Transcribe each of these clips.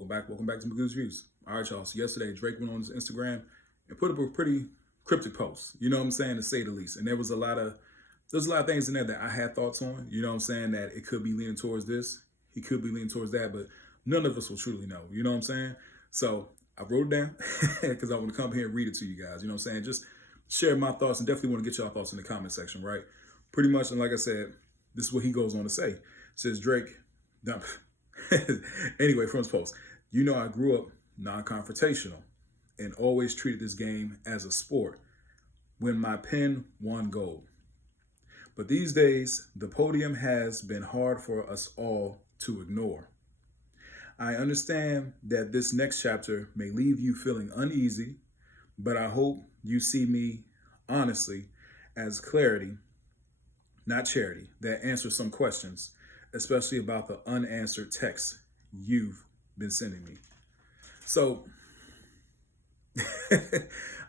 Welcome back to Magoo's Views. All right, y'all. So yesterday, Drake went on his Instagram and put up a pretty cryptic post. You know what I'm saying, to say the least. And there's a lot of things in there that I had thoughts on. You know what I'm saying, that it could be leaning towards this, he could be leaning towards that, but none of us will truly know. You know what I'm saying? So I wrote it down because I want to come here and read it to you guys. You know what I'm saying? Just share my thoughts and definitely want to get y'all thoughts in the comment section, right? Pretty much, and like I said, this is what he goes on to say. It says Drake. Anyway, from his post, I grew up non-confrontational and always treated this game as a sport when my pen won gold. But these days, the podium has been hard for us all to ignore. I understand that this next chapter may leave you feeling uneasy, but I hope you see me honestly as clarity, not charity, that answers some questions, especially about the unanswered texts you've been sending me. So,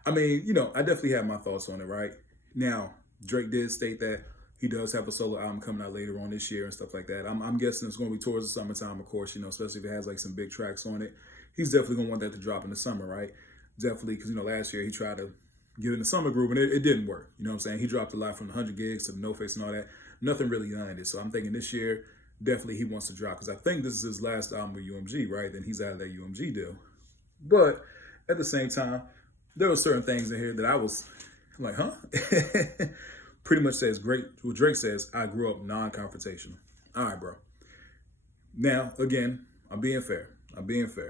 I definitely have my thoughts on it, right? Now, Drake did state that he does have a solo album coming out later on this year and stuff like that. I'm guessing it's going to be towards the summertime, of course, especially if it has like some big tracks on it. He's definitely going to want that to drop in the summer, right? Definitely, because, last year he tried to get in the summer groove and it didn't work. You know what I'm saying? He dropped a lot from the 100 gigs to the No Face and all that. Nothing really landed. So I'm thinking this year, definitely he wants to drop, because I think this is his last album with UMG, right? Then he's out of that UMG deal. But at the same time, there were certain things in here that I was like, huh? Pretty much says great. What Drake says, I grew up non-confrontational. All right, bro. Now, again, I'm being fair.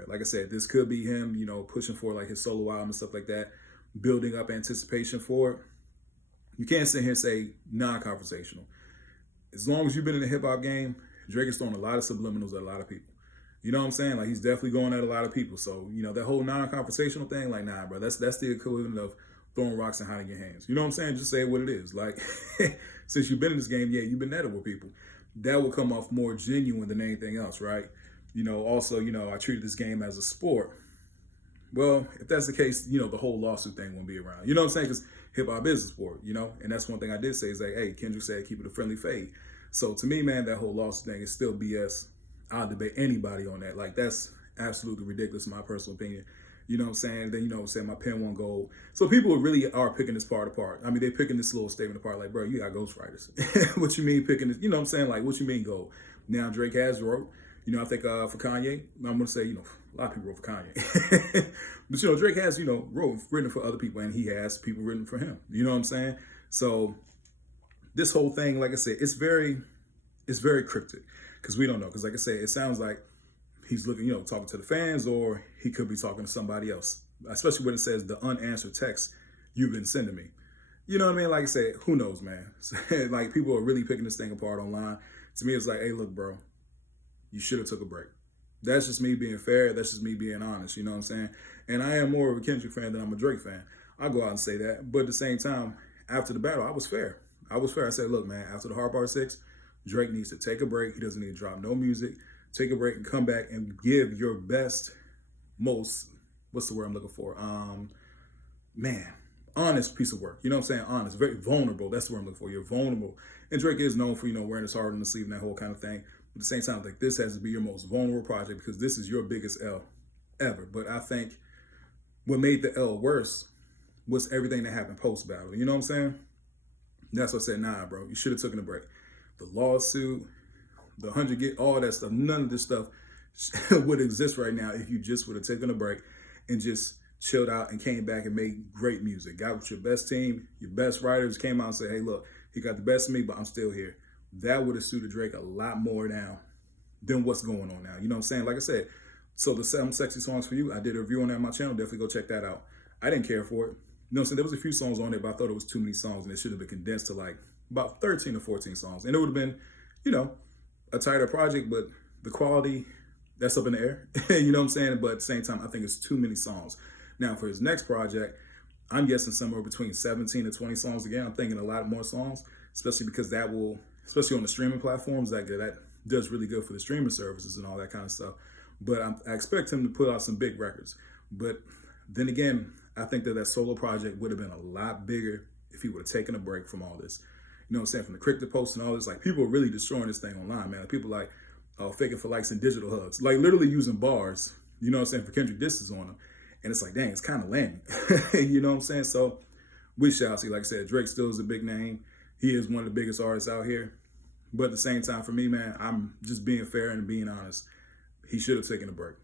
Like I said, this could be him, pushing for like his solo album and stuff like that, building up anticipation for it. You can't sit here and say non-confrontational. As long as you've been in the hip hop game, Drake is throwing a lot of subliminals at a lot of people. You know what I'm saying? Like, he's definitely going at a lot of people. So, that whole non-confrontational thing, like, nah, bro, that's the equivalent of throwing rocks and hiding your hands. You know what I'm saying? Just say what it is. Like, since you've been in this game, yeah, you've been at it with people. That will come off more genuine than anything else, right? Also, I treated this game as a sport. Well, if that's the case, the whole lawsuit thing won't be around. You know what I'm saying? Because hip-hop is a sport, and that's one thing I did say is like, hey, Kendrick said keep it a friendly fade. So to me, man, that whole lawsuit thing is still BS. I'll debate anybody on that. Like, that's absolutely ridiculous in my personal opinion. You know what I'm saying? Then, say my pen won gold. So people really are picking this part apart. I mean, they're picking this little statement apart. Like, bro, you got ghostwriters. What you mean picking this? You know what I'm saying? Like, what you mean gold? Now, Drake has wrote, I think for Kanye, I'm going to say, a lot of people wrote for Kanye. But, Drake has, written for other people, and he has people written for him. You know what I'm saying? So this whole thing, like I said, it's very cryptic, because we don't know. Because like I said, it sounds like he's looking, talking to the fans, or he could be talking to somebody else, especially when it says the unanswered text you've been sending me. You know what I mean? Like I said, who knows, man? Like, people are really picking this thing apart online. To me, it's like, hey, look, bro, you should have took a break. That's just me being fair. That's just me being honest. You know what I'm saying? And I am more of a Kendrick fan than I'm a Drake fan. I'll go out and say that. But at the same time, after the battle, I was fair. I said, look, man, after the Hard Part 6, Drake needs to take a break. He doesn't need to drop no music. Take a break and come back and give your best, most, what's the word I'm looking for? Honest piece of work. You know what I'm saying? Honest, very vulnerable. That's the word I'm looking for. You're vulnerable. And Drake is known for, wearing his heart on the sleeve and that whole kind of thing. But at the same time, like, this has to be your most vulnerable project, because this is your biggest L ever. But I think what made the L worse was everything that happened post-battle. You know what I'm saying? That's what I said, nah, bro, you should have taken a break. The lawsuit, the 100 gig, all that stuff, none of this stuff would exist right now if you just would have taken a break and just chilled out and came back and made great music. Got with your best team, your best writers, came out and said, hey, look, he got the best of me, but I'm still here. That would have suited Drake a lot more now than what's going on now. You know what I'm saying? Like I said, so the 7 Sexy Songs for You, I did a review on that on my channel. Definitely go check that out. I didn't care for it. You know what I'm saying? There was a few songs on it, but I thought it was too many songs, and it should have been condensed to like about 13 or 14 songs. And it would have been, a tighter project, but the quality, that's up in the air. You know what I'm saying? But at the same time, I think it's too many songs. Now, for his next project, I'm guessing somewhere between 17 and 20 songs again. I'm thinking a lot more songs, especially because that will, especially on the streaming platforms, that does really good for the streaming services and all that kind of stuff. But I expect him to put out some big records. But then again, I think that solo project would have been a lot bigger if he would have taken a break from all this. You know what I'm saying? From the cryptic posts and all this, like, people are really destroying this thing online, man. People like faking for likes and digital hugs, like literally using bars You know what I'm saying? For Kendrick, this is on him. And it's like, dang, it's kind of landing. You know what I'm saying? So we shall see. Like I said, Drake still is a big name. He is one of the biggest artists out here. But at the same time, for me, man, I'm just being fair and being honest. He should have taken a break.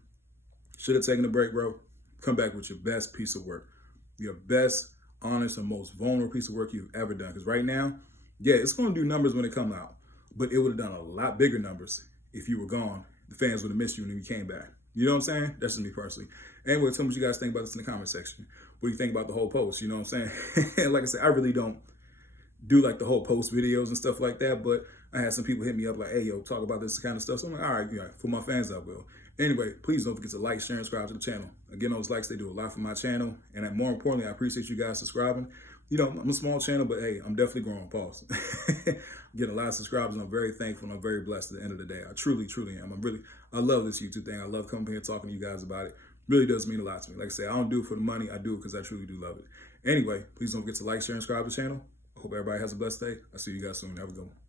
Should have taken a break, bro. Come back with your best piece of work. Your best, honest, and most vulnerable piece of work you've ever done. Because right now, yeah, it's going to do numbers when it comes out. But it would have done a lot bigger numbers if you were gone. The fans would have missed you when you came back. You know what I'm saying? That's just me personally. Anyway, tell me what you guys think about this in the comment section. What do you think about the whole post? You know what I'm saying? Like I said, I really don't do like the whole post videos and stuff like that, but I had some people hit me up like, hey, yo, talk about this kind of stuff. So I'm like, all right, yeah, for my fans, I will. Anyway, please don't forget to like, share, and subscribe to the channel. Again, those likes, they do a lot for my channel. And more importantly, I appreciate you guys subscribing. You know, I'm a small channel, but hey, I'm definitely growing. Pause. Getting a lot of subscribers, and I'm very thankful and I'm very blessed at the end of the day. I truly, truly am. I love this YouTube thing. I love coming here and talking to you guys about it. Really does mean a lot to me. Like I say, I don't do it for the money. I do it because I truly do love it. Anyway, please don't forget to like, share, and subscribe to the channel. I hope everybody has a blessed day. I'll see you guys soon. Have a good one.